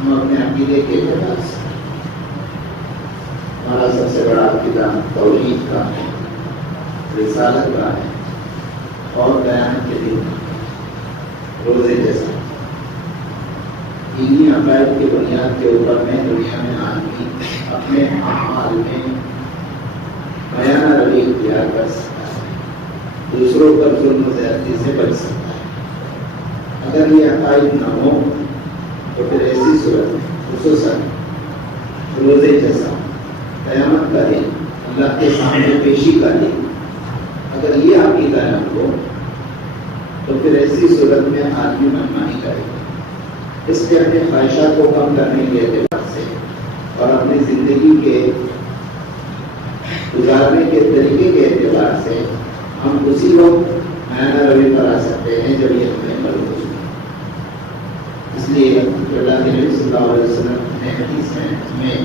ہم اپنے عقیدے کے اعتبار سے ہمارا سب سے بڑا عقیدہ توحید کا ہے، رسالت کا ہے اور قیامت کے دن روزے جیسا۔ انہی عقائد کی بنیاد کے اوپر میں دنیا میں آدمی اپنے اعمال میں بیانہ روی اختیار کر سکتا ہے، دوسروں پر ظلم و زیادتی سے بچ سکتا ہے۔ اگر یہ عقائد نہ ہو تو پھر ایسی صورت میں خصوصاً روزے جیسا، قیامت کا دن، اللہ کے سامنے پیشی کا دن، اگر یہ عقیدہ نہ ہو تو پھر ایسی صورت میں آدمی منمانی کرے گا۔ اس کے اپنے خواہشات کو کم کرنے کے اعتبار سے اور اپنی زندگی کے گزارنے کے طریقے کے اعتبار سے ہم اسی وقت بیانہ روی پر آ سکتے ہیں جب یہ ہمیں معلوم ہو۔ اس لیے اللہ کے نبی صلی اللہ علیہ وسلم نے حدیث میں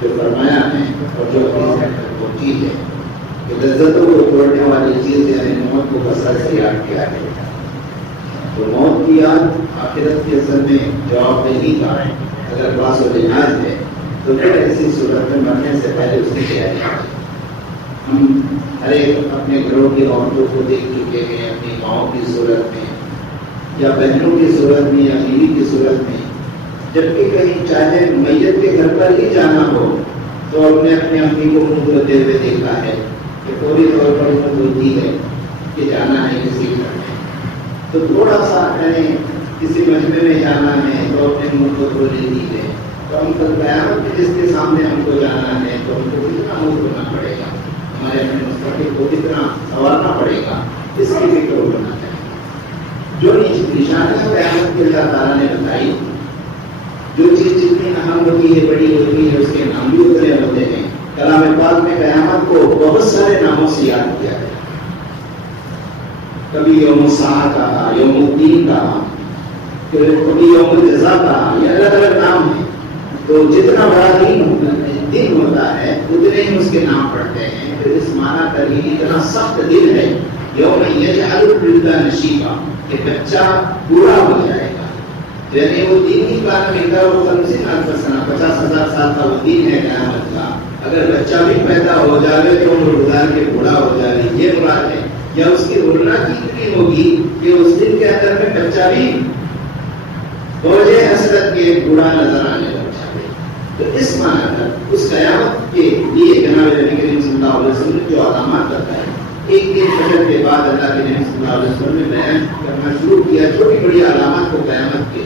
جو فرمایا ہے اور جو حدیث وہ چیز ہے کہ لذتوں کو توڑنے والی چیز یعنی موت کو کثرت سے یاد کیا ہے۔ تو موت کی یاد آخرت کے اصل میں جواب دہی کا ہے۔ اگر باس و لحاظ ہے تو پھر ایسی صورت میں مرنے سے پہلے اس کی تیاری ہے۔ ہم ہر ایک اپنے گھروں کی عورتوں کو دیکھ چکے ہیں، اپنی ماؤں کی صورت میں یا بہنوں کی صورت میں یا بیوی کی صورت میں، جبکہ کہیں چاہے میت کے گھر پر ہی جانا ہو تو اپنے امی کو منہ دھوتے ہوئے دیکھا ہے کہ فوری طور پر منہ دھوتی ہے کہ جانا ہے کسی گھر میں۔ تو تھوڑا سا کسی مجمع میں جانا ہے تو اپنے منہ کو دھو لیتی ہے۔ تو ہم کل قیامت میں جس کے سامنے ہم کو جانا ہے تو ہم کو کتنا منہ دھونا پڑے گا، ہمارے اپنے مستقبل کو کتنا سنوارنا پڑے گا، اس کی فکر ہونا چاہیے۔ جو نشانیاں قیامت کے اللہ تعالیٰ نے بتائی، جو چیز جتنی اہم ہوتی ہے، بڑی ہوتی ہے، اس کے نام بھی اتنے ہوتے ہیں۔ کلام پاک میں قیامت کو بہت سارے ناموں سے یاد کیا ہے۔ کبھی یوم الساعہ کہا، یوم الدین کہا، کبھی یوم الجزا کہا، یہ الگ الگ نام ہیں۔ تو جتنا بڑا دن ہوتا ہے اتنے ہی اس کے نام پڑھتے ہیں۔ پھر اس معنی پر ہی اتنا سخت دن ہے یوم یجعل الولدان شیبا، کہ بچہ بوڑھا ہو جائے گا۔ یعنی وہ دین ہی کام میں کا وہ 50,000 سال کا وہ دین ہے قیامت کا۔ اگر بچہ بھی پیدا ہو جائے تو وہ گزار کے بوڑھا ہو جائے، یہ مراد ہے۔ یا اس کی رولنا کی اتنی ہوگی کہ اس دن کے اندر میں بچہ بھی بوجھے حسرت کے بوڑھا نظر آنے لگ جائے۔ تو اس معنی پر اس قیامت کے لیے جناب نبی کریم صلی اللہ علیہ وسلم نے جو علامات بتائے، ایک دن فجر کے بعد اللہ کے نبی صلی اللہ علیہ وسلم نے بیان کرنا شروع کیا چھوٹی بڑی علامات کو قیامت کے۔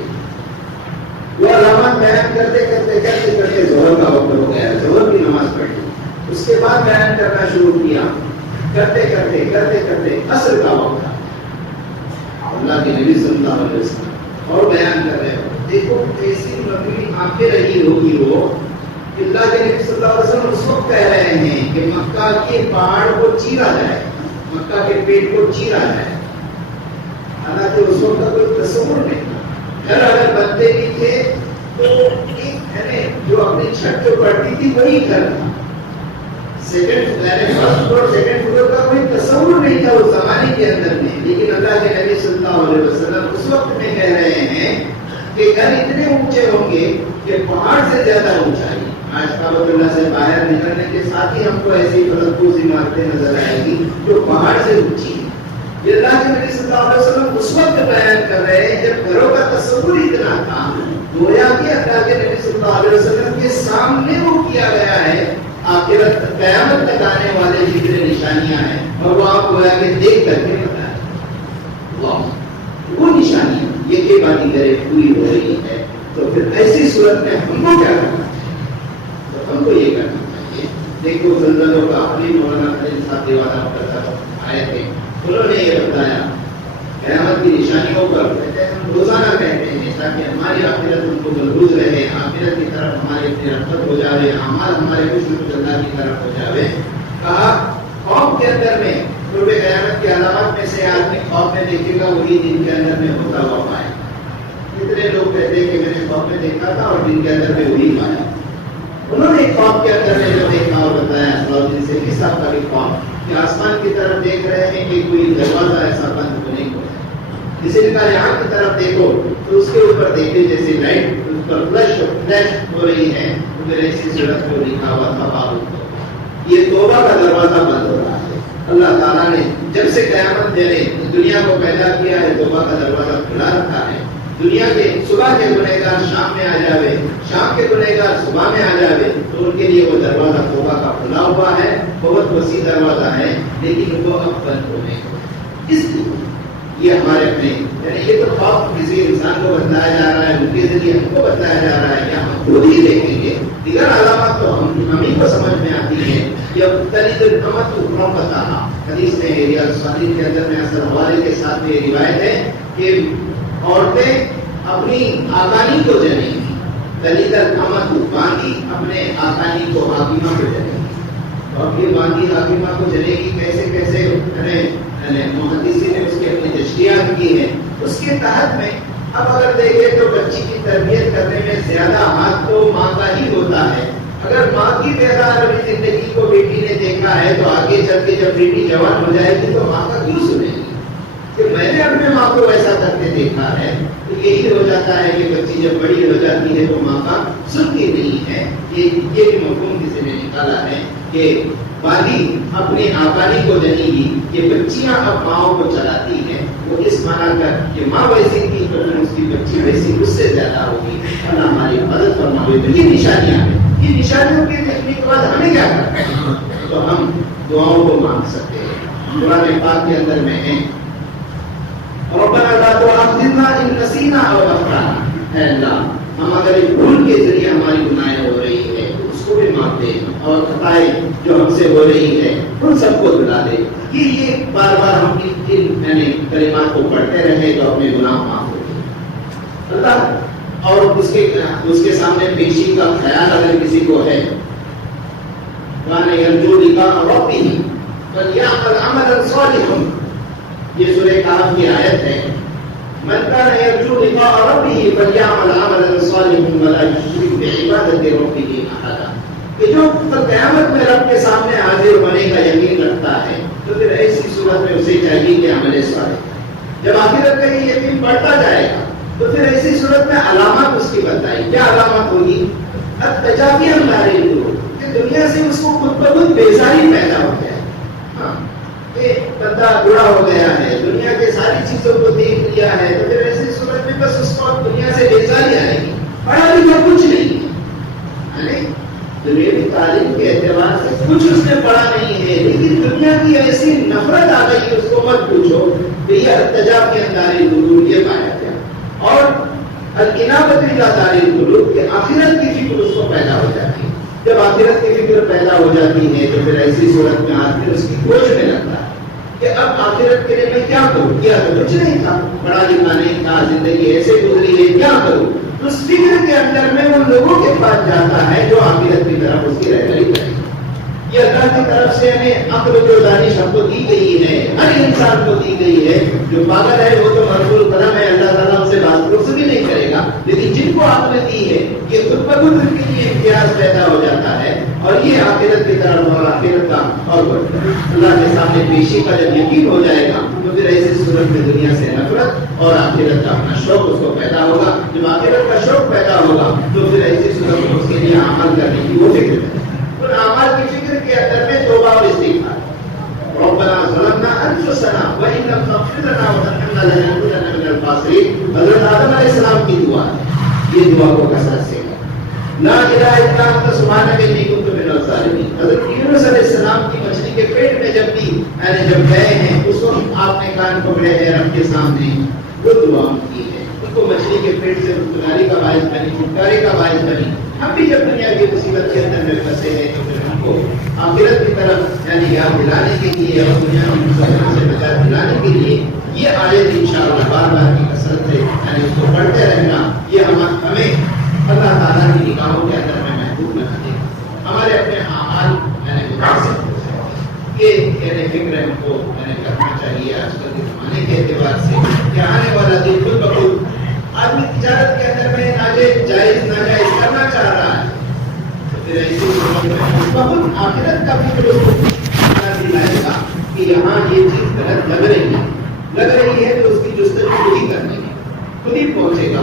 وہ علامات بیان کرتے ظہر کا وقت ہو گیا، ظہر کی نماز پڑھی، اس کے بعد بیان کرنا شروع کیا، کرتے عصر کا وقت تھا۔ اللہ کے نبی صلی اللہ علیہ وسلم اور بیان کر رہے ہو، دیکھو ایسی لمبی آنکھیں رہی ہوگی وہ کہ اللہ کے نبی صلی اللہ علیہ وسلم اس وقت کہہ رہے ہیں کہ مکہ کے پہاڑ کو چیرا جائے، مکہ کے پیٹ کو چیرا جائے۔ حالانکہ اس وقت کا کوئی تصور نہیں تھا، گھر اگر بنتے بھی تھے تو ایک جو اپنی چھت جو پڑتی تھی وہی گھر تھا۔ فرسٹ فلور سیکنڈ فلور کا کوئی تصور نہیں تھا اس زمانے کے اندر میں، لیکن اللہ کے نبی صلی اللہ علیہ وسلم اس وقت میں کہہ رہے ہیں کہ گھر اتنے اونچے ہوں گے کہ پہاڑ سے زیادہ اونچائی۔ آج کعبۃ اللہ سے باہر نکلنے کے ساتھ ہی ہم کو ایسی فلکوز عمارتیں نظر آئے گی جو پہاڑ سے اونچی ہیں۔ یہ اللہ کے نبی صلی اللہ علیہ وسلم اس وقت بیان کر رہے ہیں جب گھروں کا تصور اتنا تھا، گویا کہ اللہ کے نبی صلی اللہ علیہ وسلم کے سامنے وہ کیا گیا ہے۔ آخرت قیامت تک آنے والے جتنے نشانیاں ہیں اور وہ آپ گویا کہ دیکھ کر کے بتائیں، وہ نشانیاں یہ کہ باتیں کرے پوری ہو رہی ہے۔ تو پھر ایسی صورت میں ہم کو کیا کرنا چاہیے؟ تو ہم کو یہ کرنا چاہیے، دیکھو زلزلوں کا اپنی مولانا خلیل صاحب دیوانہ آئے تھے، انہوں نے یہ بتایا قیامت کی نشانیوں پر ہم روزانہ کہتے ہیں تاکہ ہماری آخرت ان کو ملحوظ رہے، آخرت کی طرف ہماری اپنی رغبت ہو جائے، اعمال ہمارے کچھ اللہ کی طرف ہو جائے۔ کہا خوف کے اندر میں قرب قیامت کی علامات میں سے آدمی خوف میں دیکھے گا وہی دن کے اندر میں ہوتا ہوا پائے۔ کتنے لوگ کہتے ہیں کہ میں نے خوف میں دیکھا تھا اور دن کے اندر میں وہی پایا۔ انہوں نے خوف کے اندر میں جو دیکھا اور بتایا صلاح سے کس طرح کا بھی خوف کہ آسمان کی طرف دیکھ رہے ہیں کہ کوئی دروازہ ایسا بند تو نہیں ہو جائے، کسی نے کہا یہاں کی طرف دیکھو تو اس کے اوپر دیکھے جیسے لائٹ پر فلیش ہو رہی ہے تو پھر ایسی صورت میں لکھا ہوا تھا بابو یہ توبہ کا دروازہ بند ہو رہا ہے. اللہ تعالیٰ نے جب سے قیامت دینے دنیا کو پیدا کیا ہے توبہ کا دروازہ کھلا رکھا ہے. دنیا کے صبح کے گنہگار شام میں آ جاوے, شام کے گنہگار صبح میں آ جاوے تو ان کے لیے وہ دروازہ توبہ کا کھلا ہوا ہے, بہت وسیع دروازہ ہے, لیکن وہ اب بند ہونے کو. اس لیے یہ ہمارے اپنے یعنی یہ تو خوف کسی انسان کو بتایا جا رہا ہے, ان کے ذریعے ہم کو بتایا جا رہا ہے, یا ہم خود ہی دیکھیں گے. دیگر علامات تو ہم ہی کو سمجھ میں آتی ہے. یہ مختلف الامت کو پتہ حدیث میں ریاض الصالحین کے اندر میں اثر حوالے کے ساتھ یہ روایت ہے کہ عورتیں اپنی آکانی کو جنیں گی. دلیل الامت باندھی اپنے آکانی کو حاکمہ کو جنیں گی. اور یہ باندھی حاکمہ کو جنے گی کیسے کیسے محدثین نے اس کی اپنی تشریحات کی ہے. اس کے تحت میں اب اگر دیکھیں تو بچی کی تربیت کرنے میں زیادہ ہاتھ تو ماں کا ہی ہوتا ہے. اگر ماں کی بیدار زندگی کو بیٹی نے دیکھا ہے تو آگے چل کے جب بیٹی جوان ہو جائے گی تو ماں کا کیوں سنے گی کہ میں نے اپنے ماں کو ویسا کرتے دیکھا ہے. تو یہی ہو جاتا ہے کہ بچی جب بڑی ہو جاتی ہے تو ماں کا سنتی نہیں ہے. یہ بھی مفہوم کسی نے نکالا ہے کہ باندھی اپنے آکانی کو جنی گی. یہ بچیاں اب ماؤں کو چلاتی ہیں. وہ اس مانا کر کہ ماں ویسی تھی تو اس کی بچی ویسی اس سے زیادہ ہوگی. اللہ ہماری مدد فرمائے. تو یہ نشانیاں ہیں. یہ نشانیوں کے دیکھنے کے بعد ہمیں کیا کرنا ہے؟ تو ہم دعاؤں کو مانگ سکتے ہیں. قرآن پاک کے اندر میں ہے ربنا لا تؤاخذنا ان نسینا او اخطانا. اے اللہ ہم اگر ایک بھول کے ذریعے ہماری گناہیں ہو رہی ہے اس کو بھی معاف دے, اور خطائیں جو ہم سے ہو رہی ہے ان سب کو دلا دے. یہ بار بار ہم ان کلمات کو پڑھتے رہے تو اپنے گناہ معاف ہو گئے. اللہ اور اس کے سامنے پیشی کا خیال اگر کسی کو ہے وَأَنَّ يَرْجُو لِقَاءَ رَبِّهِ فَلْيَعْمَلْ عَمَلًا صَالِحًا. یہ سورہ کہف کی آیت ہے. من كان يرجو لقاء ربه فليعمل عملا صالحا ولا يشرك بعبادة ربه احدا. کہ جو قیامت میں رب کے سامنے حاضر ہونے کا یقین رکھتا ہے تو پھر ایسی صورت میں اسے چاہیے کہ عمل صالح. جب آخرت کا یہ یقین بڑھتا جائے گا تو پھر ایسی صورت میں علامات اس کی بتائی. کیا علامات ہوگی؟ التجافی عن دار القلوب, کہ دنیا سے اس کو خود بخود بیزاری پیدا ہو جائے. کہ بندہ بڑا ہو گیا ہے, دنیا کے ساری چیزوں کو دیکھ لیا ہے, تو پھر ایسی صورت میں بس اس کو دنیا سے بیزاری آئے گی. پڑھا لکھا کچھ نہیں ہے, دنیاوی تعلیم کے اعتبار سے کچھ اس نے پڑھا نہیں ہے, لیکن دنیا کی ایسی نفرت آ گئی اس کو مت پوچھو. تو یہ التجاف کے اندر القلوب یہ پایا گیا. اور الانابۃ الی دار القلوب کہ آخرت کی فکر اس کو پیدا ہو جاتی ہے. جب آخرت کی فکر پیدا ہو جاتی ہے تو پھر ایسی صورت میں آدمی اس کی گوش میں لگتا ہے کہ اب آخرت کے لیے میں کیا کروں. کیا تو کچھ نہیں تھا, پڑھا لکھا نہیں تھا, زندگی ایسے گزری ہے, کیا کروں. تو اس فکر کے اندر میں ان لوگوں کے پاس جاتا ہے جو آخرت کی طرف اس کی رہبری کریں. یہ اللہ کی طرف سے ہمیں عقل جو دانش ہم کو دی گئی ہے, ہر انسان کو دی گئی ہے. جو پاگل ہے وہ تو مرفوع قلم ہے, اللہ تعالیٰ ان سے بات روز بھی نہیں کرے گا. لیکن جن کو عقل دی ہے یہ خود بخود ان کے لیے امتیاز پیدا ہو جاتا ہے. اور یہ آخرت کی طرف اور آخرت کا اور اللہ کے سامنے پیشی کا جب یقین ہو جائے گا تو پھر ایسی صورت میں دنیا سے نفرت اور آخرت کا اپنا شوق اس کو پیدا ہوگا. جب آخرت کا شوق پیدا ہوگا تو پھر ایسی صورت میں اس کے لیے عمل کرنے کی وہ فکر ہے. ان اعمال کی فکر کے اندر میں توبہ اور استغفار. ربنا ظلمنا انفسنا وان لم تغفر لنا وترحمنا لنكونن من الخاسرین. حضرت آدم علیہ السلام کی دعا ہے. یہ دعا کو کثرت سے لا الہ الا انت سبحانک انی کنت من الظالمین. حضرت یونس علیہ السلام کی مچھلی کے پیٹ میں جب گئے ہیں اس وقت آپ نے کان پکڑے ہیں رب کے سامنے, وہ دعا کی ہے. ان کو مچھلی کے پیٹ سے رفتگاری کا باعث بنی, چھٹکارے کا باعث بنی. ہم بھی جب دنیا کی مصیبت کے اندر میں پھنسے ہیں تو پھر ہم کو آخرت کی طرف یعنی یاد دلانے کے لیے اور دنیا کی مصیبت سے نجات دلانے کے لیے یہ آیت انشاءاللہ بار بار کی کثرت سے یعنی اس کو پڑھتے رہنا یہ ہمیں اللہ تعالیٰ کی نگاہوں کے اندر میں محبوب بنا دے گا. ہمارے اپنے اعمال متاثر ہو جائے گا. یہ فکر ہم کو کرنا چاہیے آج کل کے زمانے کے اعتبار سے کہ آنے والا دن خود بخود آدمی تجارت کے اندر میں جائز ناجائز کرنا چاہ رہا ہے تو پھر ایسی بہت آخرت کا فکر اس کو دلائے گا کہ یہاں یہ چیز غلط لگ رہی ہے تو اس کی جستجو خود ہی کرنے کی خود ہی پہنچے گا.